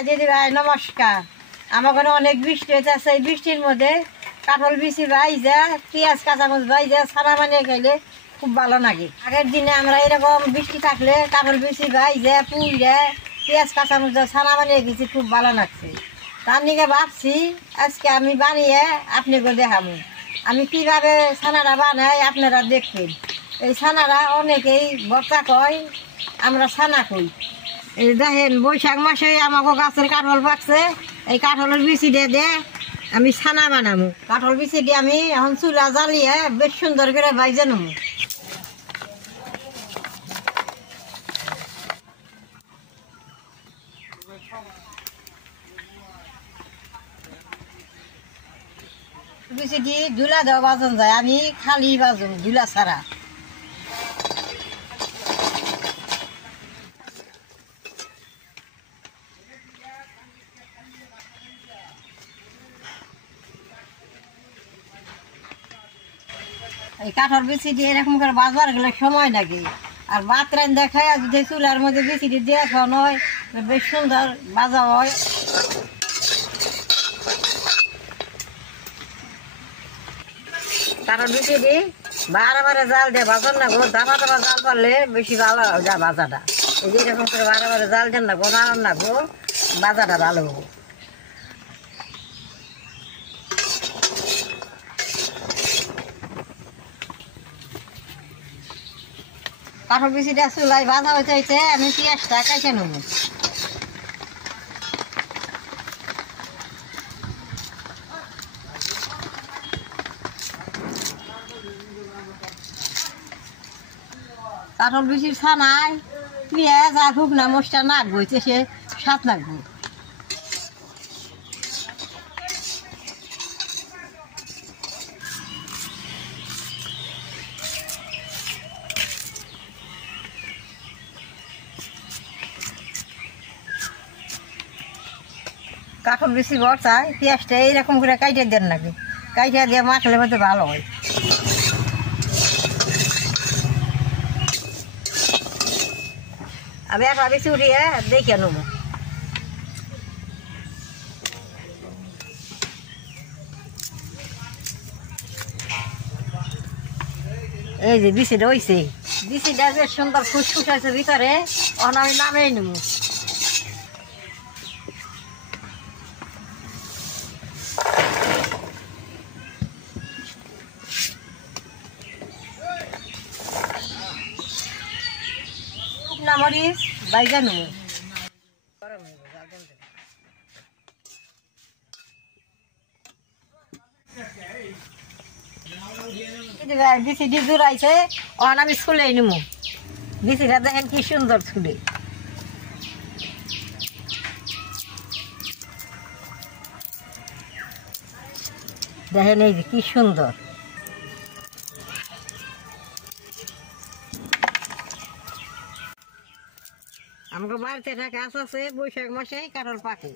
দিদি ভাই নমস্কার। আমার অনেক বৃষ্টি হয়েছে, এই বৃষ্টির মধ্যে কাঁঠাল বিচি ভাইজা পেঁয়াজ কাঁচামচ ভাইজা ছানা বানিয়ে খাইলে খুব ভালো লাগে। আগের দিনে আমরা এরকম বৃষ্টি থাকলে কাঁঠাল বিচি ভাইজা পুইরা পেঁয়াজ কাঁচামচ ছানা বানিয়ে গেছি, খুব ভালো লাগছে। তার নিকে ভাবছি আজকে আমি বানিয়ে আপনাকে দেখাবো আমি কিভাবে ছানাটা বানাই, আপনারা দেখবেন। এই ছানাটা অনেকেই ভর্তা কয়, আমরা ছানা কই। এই দেখেন বৈশাখ মাসে আমাকে গাছের কাঁঠাল পাকছে, এই কাঁঠালের বিচি দিয়ে আমি ছানা বানাবো। কাঁঠাল বিচি দিয়ে আমি এখন চুলা জ্বালিয়ে বেশ সুন্দর করে ভাইজা নেবো। বিচি দিয়ে ধুলা দেওয়া বাজন যায়, আমি খালি বাজন ধুলা ছাড়া। এই কাঁঠাল বিচি দিয়ে এরকম করে বাজার গেলে সময় লাগে, আর ভাত রান দেখায় যদি চুলার মধ্যে বিচি দিয়ে খাওয়ানো হয় বেশ সুন্দর বাজা হয়। কাঁঠাল বিচি দিয়ে বারে জাল দিয়ে বাজার না গো, দাবা জাল পারলে বেশি ভালো যায় বাজাটা। এই যে এরকম করে বারে জাল দেন না গো, নাড়ান না গো, বাজাটা ভালো হবো। কাঁঠাল বিচিটা চুলাই ভাজা হয়েছে, আমি পেঁয়াজটা কাইটে নেব। কাঁঠাল বিচির ছানায় পেঁয়াজ আর শুকনা মশলা নাকবো, সে স্বাদ লাগবে। কাঁঠাল বিচি ভর্তায় পেঁয়াজটা এইরকম করে কাইটে দেন নাকি, কাইটে দিয়ে মাখলে মধ্যে ভালো হয়। আমি একটা বিচি উঠিয়ে দেখে নেব। এই যে বিচিটা হয়েছে, বিচিটা বেশ সুন্দর ফুসফুস হয়েছে ভিতরে, এখন আমি নামেই নেব। শুকনা মরিচ বাইজা নেব। বিচি দিয়ে জোড়াইছে, এখন আমি ছুলে নেব। বিচিটা দেখেন কি সুন্দর ছুলে। দেখেন এই যে কি সুন্দর। আমাকে বাড়িতে একটা গাছ আছে, বৈশাখ মাসে কাঁঠাল পাকে।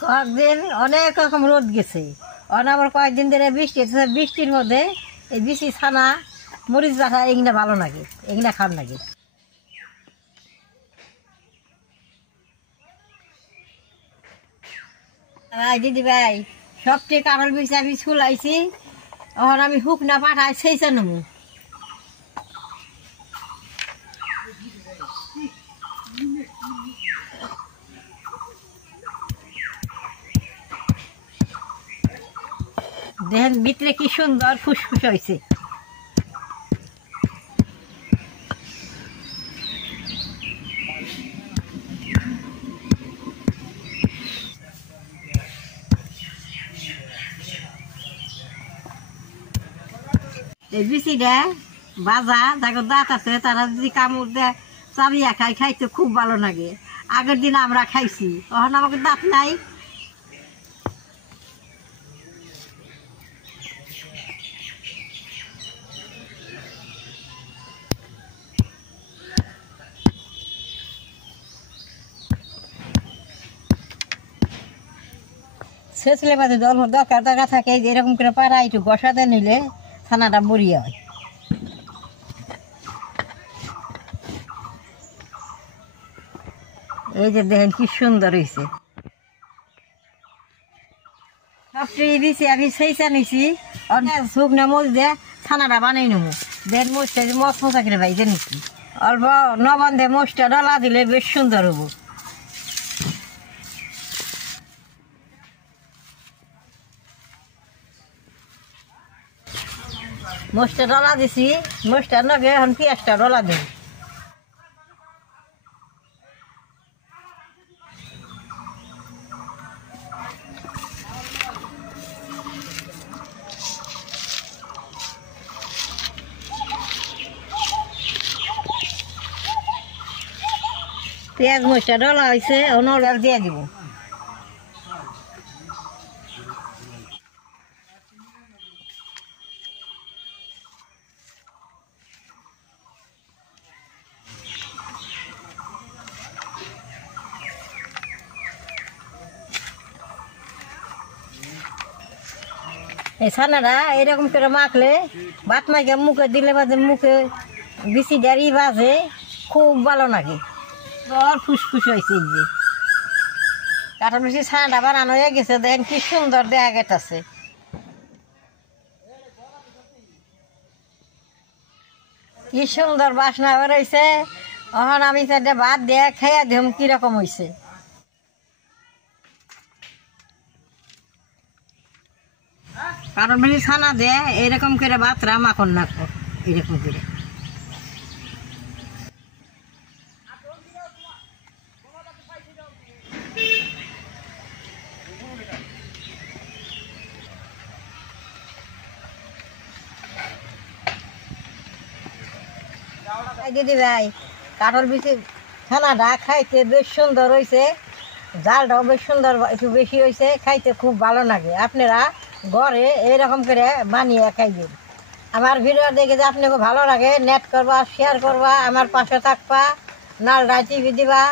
কয়েকদিন অনেক রকম রোদ গেছে, আবার কয়েকদিন ধরে বৃষ্টি হচ্ছে। বৃষ্টির মধ্যে এই বিচি ছানা মরিচ বাটা এগুলো ভালো লাগে, এগুলো খান লাগে। দিদি ভাই সবচেয়ে কাঁঠাল বিচি আমি ছুলাইছি, এখন আমি শুকনা পাঠায় সেইটা নেবো। দেখেন ভিতরে কি সুন্দর ফুসফুস হয়েছে। এই বিচিটা বাজা যাকে দাঁত আছে তারা যদি কামড় দেয় চাবিয়া খাইতে খুব ভালো লাগে। আগের দিন আমরা খাইছি, এখন আমাকে দাঁত নাই। ছেঁচলে মাঝে দরকার দরকার থাকে, এরকম করে পাড়া একটু বসাতে নিলে ছানাটা মরিয়া হয়। এই যে দেখেন কি সুন্দর হয়েছে। সবচেয়ে দিছি আমি সেইটা নিছি, শুকনো মরিচ দিয়ে ছানাটা বানাই নেবো। দেন মরিচটা মশ মশা করে ভাই নিচ্ছি, অল্প লবণ দিয়ে মরিচটা ডলা দিলে বেশ সুন্দর হবো। মরিচটা ডলা দিছি, মরিচটা নগে এখন পেঁয়াজটা ডলা দিই। পেঁয়াজ মরিচটা ডলা হয়েছে, অনলার দিয়ে দিব। এই ছানাটা এরকম করে মাখলে ভাত মাইকে মুখে দিলে বাজে মুখে বিচি ডারি বাজে, খুব ভালো লাগে। ফুসফুস হয়েছে যে কাঠল বিচি ছানাটা বানানো হয়ে গেছে, দেখেন কি সুন্দর দেখা গেছে। কি সুন্দর বাসনা বেরোইছে। এখন আমি চারটে ভাত দিয়ে খাইয়া দিম কিরকম হয়েছে। কারণ বেশি ছানা দিয়ে এরকম করে ভাতরা মাখন নাকবো, এরকম করে। দিদি ভাই, কাঠল বিচি ছানাটা খাইতে বেশ সুন্দর হয়েছে, জালটাও বেশ সুন্দর, একটু বেশি হয়েছে, খাইতে খুব ভালো লাগে। আপনারা ঘরে এরকম করে বানিয়ে খাইবেন। আমার ভিডিও দেখে যে আপনাকে ভালো লাগে, নেট করবা, শেয়ার করবা, আমার পাশে থাকবা, নালটা টিভি দিবা।